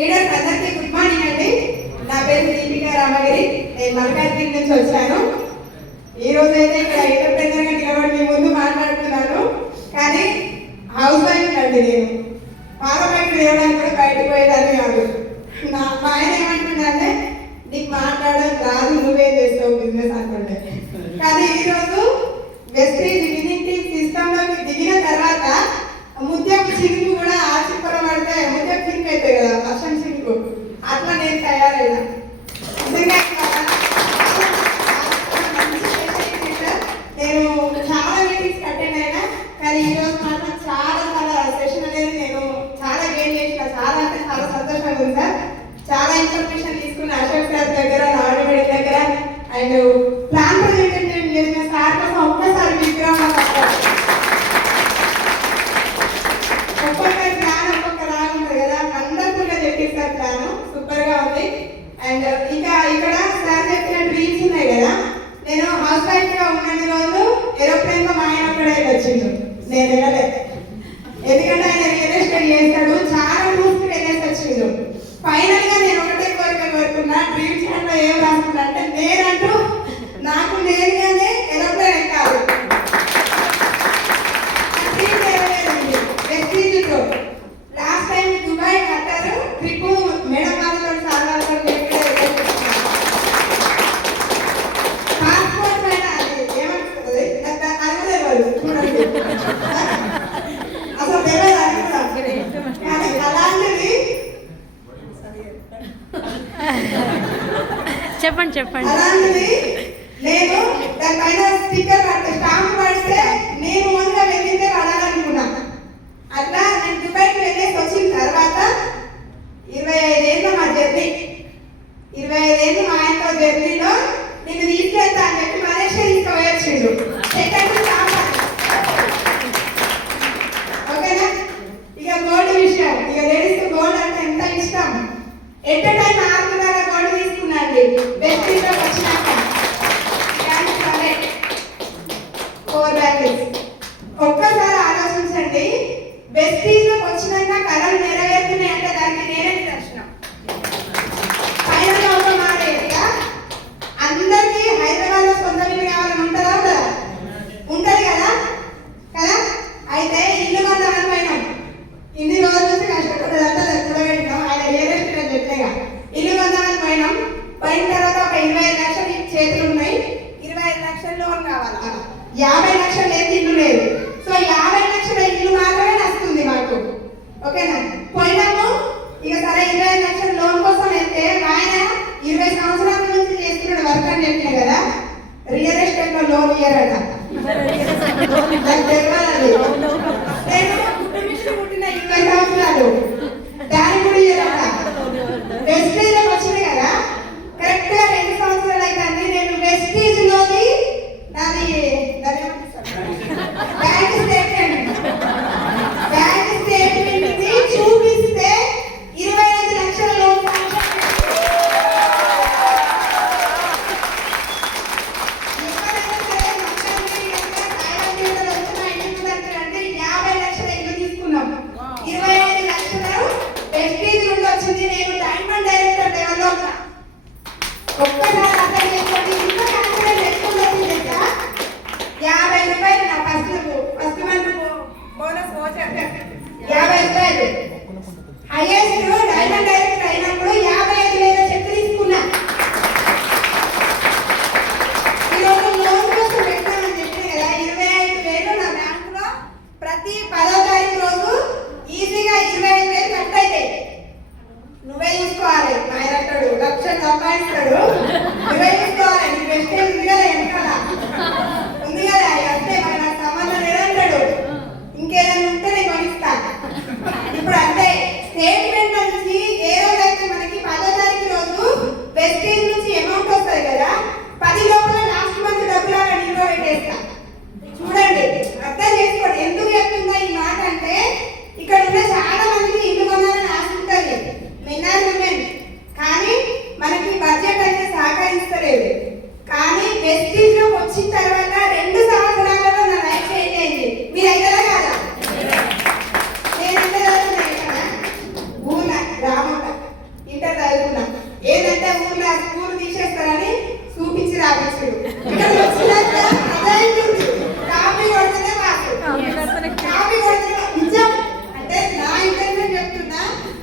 Leaders అందరికీ good morning అండి. నా పేరు దీపికా రామగిరి. నేను మల్కాజ్గిరి నుంచి వచ్చాను. ఈ రోజు అయితే ఇక్కడ ఎంటర్ప్రెన్యూర్ గా నిలబడి మీ ముందు మాట్లాడుతున్నాను. కానీ హౌస్ వైఫ్ అండి. నేను పార్లమెంట్ నిలవడానికి కూడా బయటకు పోయేదాన్ని కాదు. మా ఆయన ఏమంటుందంటే నీకు మాట్లాడడం రాదు, నువ్వేం చేస్తావు బిజినెస్ అనుకుంటే. కానీ ఈరోజు వెస్ట్రీజ్ విజిటింగ్ సిస్టమ్ లోకి దిగిన తర్వాత ముత్యం చింకు కూడా ఆ చిప్పల పడితే ముత్యం చింకు అయితే కదా వర్షం చింకు, అట్లా నేను తయారైనా. నేను చాలా మీటింగ్స్ అటెండ్ అయినా, కానీ ఈరోజు మాత్రం చాలా సెషన్ అనేది నేను చాలా గెయిన్ చేసిన. చాలా అంటే చాలా సంతోషంగా ఉంది సార్. చాలా ఇన్ఫర్మేషన్ తీసుకున్న అశోక్ సార్ దగ్గర, రావడమేడి దగ్గర, అండ్ ప్లాన్ ప్రజెంటేషన్ చేసిన సార్ కోసం ఒక్కసారి విగ్రహం ఒక్కొక్కరి ప్లాన్ ఒక్కొక్కలా ఉంటుంది కదా, అందరు కూడా చెప్పేసారు. ప్లాన్ సూపర్ గా ఉంది. అండ్ ఇంకా ఇక్కడ సార్ చెప్పిన డ్రీమ్స్ ఉన్నాయి కదా. నేను హౌస్ వైఫ్ గా ఉన్నన్ని రోజులు ఏరోప్లేన్ లో మా ఆయన కూడా వచ్చిండు, నేను వెళ్ళలేదు. ఎందుకంటే ఆయన రియల్ ఎస్టేట్ చేస్తాడు, చాలా టూర్స్ వెళ్ళేసి వచ్చిండు. ఫైనల్ గా నేను ఒకటే కోరిక కోరుకున్నా, డ్రీమ్స్ లో ఏం రాసుకున్నా అంటే నేనంటూ నాకు నేరుగానే ఏరోప్లేన్ ఎక్కాలి. లాస్ట్ టైం దుబాయ్ కట్టారు ట్రిప్, మేడం వాళ్ళతో సాగాలతో పాస్పోర్ట్ పైన అది ఏమనిపిస్తుంది అది తెలియదు చూడండి, అసలు తెలియదు అది కూడా. కానీ అలాంటిది చెప్పండి అలాంటిది నేను దానిపైన స్టిక్కర్ స్టాంప్ పడితే నేను ముందుగా వెళ్ళిందే పడాలనుకున్నా. అట్లా నేను దుబాయ్కి వెళ్ళేసి వచ్చిన తర్వాత 25 ఏళ్ళు మా జర్నీ, 25 ఏళ్ళు మా ఆయనతో జర్నీలో నేను తీసుకెళ్తా అని చెప్పి మలేషియా తీసుకుపోయొచ్చిండు. ఓకేనా? ఇక గోల్డ్ విషయం, ఇక లేడీస్ గోల్డ్ అంటే ఎంత ఇష్టం. ఎట్ టైం 6 గోల్డ్ తీసుకున్నాండి వెస్ట్రీజ్లో వచ్చినాక. 4 బ్యాంగిల్స్. ఒక్కసారి ఆలోచించండి, వెస్ట్రీజ్లోకి వచ్చినాక కళలు నెరవేరుతున్నాయి అంటే దానికి నేనే దర్శనం. ఫైనల్ గా ఒక మాట చెప్తా, అందరికీ హైదరాబాద్ లో సొంత ఇల్లు కావాలని ఉంటుందా ఉండదా? ఉంటది కదా కదా. అయితే ఇల్లు కొందామని పోయినాం, ఇన్ని రోజుల నుంచి కష్టపడ్డదంతా కూడబెట్టినాం. ఆయన రియల్ ఎస్టేట్ అని చెప్పేగా ఇల్లు కొందామని పోయినాం. పోయిన తర్వాత ఒక 25 లక్షలు చేతులు ఉన్నాయి, 25 లక్షల లోన్ కావాలి. 50 లక్షలు లేదు, ఇల్లు లేదు. సో 50 లక్షల ఇల్లు మాత్రమే వస్తుంది మాకు. ఓకేనా? పోయినాము. ఇక సరే 25 లక్షల లోన్ కోసం వెళ్తే ఆయన 20 సంవత్సరాల నుంచి చేస్తున్నాడు వర్క్ అని చెప్పిన కదా. రియల్ ఎస్టేట్ లో లోన్ ఇయ్యారట. పుట్టిన 20 సంవత్సరాలు దాని కూడా ఇయ్యారట. వెస్ట్రీజ్ లోకి వచ్చింది కదా, కరెక్ట్ గా 2 సంవత్సరాలు అయితే నేను వెస్ట్రీజ్ లోని నాది బ్యాంక్ స్టేట్మెంట్ చూపిస్తే 25 లక్షల లోన్ అంటే 50 లక్షల ఇల్లు తీసుకున్నాం. 25 లక్షలు వెస్ట్రీజ్ నుండి వచ్చింది. నేను డైమండ్ డైరెక్టర్ లెవెల్లో ఉన్నా. ఒక్కసారి అర్థం చేసుకోండి, ఇంత కాన్ఫిడెన్స్ ఎక్కువ వచ్చింది. 50 రూపాయలు నా ఫస్ట్ మంత్ బోనస్ వోచర్ 50 రూపాయలు. హైయెస్ట్ డైమండ్ డైరెక్టర్ అయినప్పుడు 55,000 చెక్ తీసుకున్నా. ఈరోజు లోన్ కోసం పెట్టామని చెప్పిన కదా, 25,000 నా బ్యాంకులో ప్రతి 10వ తారీఖు రోజు ఈజీగా 25,000 కట్ అవుతాయి. నువ్వే చూసుకోవాలి. ఆయన అంటాడు లక్షలు సంపాదిస్తాడు, నువ్వే చూసుకోవాలి. నీ బెస్ట్ ఉంది కదా, వెనకాల ఉంది కదా, అంటే మరి నాకు సంబంధం లేదంటాడు. ఇంకేదైనా ఉంటే నేను కొనిస్తా. ఇప్పుడు అంటే స్టేట్మెంట్ నుంచి ఏ రోజైతే మనకి 10వ తారీఖు రోజు వెస్ట్రీజ్ నుంచి అమౌంట్ వస్తుంది కదా, 10 లోపల లాస్ట్ మంత్ డబ్బులు అక్కడ నిల్వ పెట్టేస్తా. చూడండి, అర్థం చేసుకోండి. ఎందుకు చెప్తుందా ఈ మాట అంటే, ఇక్కడ ఉన్న చాలా మందికి ఇల్లు కొనాలని ఆశ ఉంటుంది, మెన్ అండ్ విమెన్. కానీ మనకి బడ్జెట్ అయితే సహకరిస్తలేదు. కానీ వెస్ట్రీజ్ లోకి వచ్చిన తర్వాత 2 సంవత్సరాలలో నా లైఫ్ చేంజ్ అయింది. మీరు అయితే కాదా? నేనంటే ఊళ్ళ గ్రామంలో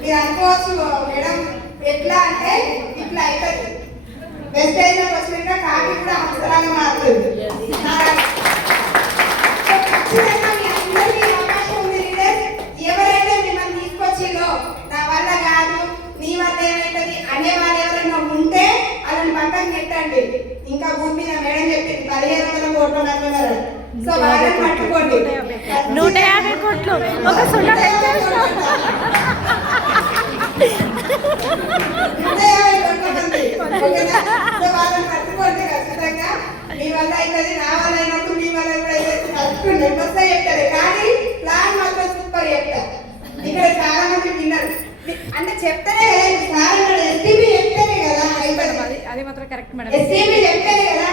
మీరు అనుకోవచ్చు మేడం ఎట్లా అంటే ఇట్లా అవుతుంది బెస్ట్ అయిన వచ్చినాక కాకి కూడా అవసరంగా మారుతుంది. ఖచ్చితంగా మీ అందరికీ అవకాశం ఉంది లీడర్. ఎవరైతే మిమ్మల్ని తీసుకొచ్చిందో నా వల్ల కాదు నీ వల్ల ఏమైతుంది అనే వాళ్ళు ఎవరైనా ఉంటే వాళ్ళని పక్కన పెట్టండి. ఇంకా భూమి మీద మేడం చెప్పింది 1500 కోట్లు అంటున్నారు. సో వాళ్ళని పట్టుకోండి. 150 కోట్లు ఒక సున్నా వాళ్ళని పట్టుకోండి. ఖచ్చితంగా మీ వల్ల అవుతుంది నా వల్ల అయినప్పుడు మీ వల్ల కూడా అయితే కలుపుకోండి. మొత్తం చెప్తారు కానీ ప్లాన్ మాత్రం సూపర్ చెప్తారు. ఇక్కడ చాలా మంది విన్నారు అంటే చెప్తానే కదా ఎస్టీపీ చెప్తానే కదా అయిపోయింది. అది మాత్రం కరెక్ట్ మేడం. ఎస్టీపీ చెప్తానే కదా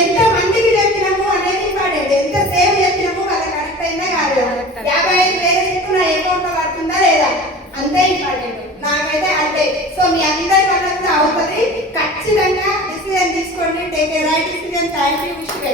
ఎంత మందికి చెప్పినాము అనేది ఇంపార్టెంట్. ఎంత సేవ్ చెప్పినాము వాళ్ళ కరెక్ట్ అయిందా కాదు. 55,000 చెప్తున్న అకౌంట్ లో పడుతుందా లేదా అంతే ఇంపార్టెంట్ నాకైతే అంతే. సో మీ అందరి వల్ల అవుతుంది. ఖచ్చితంగా డిసిజన్ తీసుకోండి. Take a right decision. Thank you. Wish you.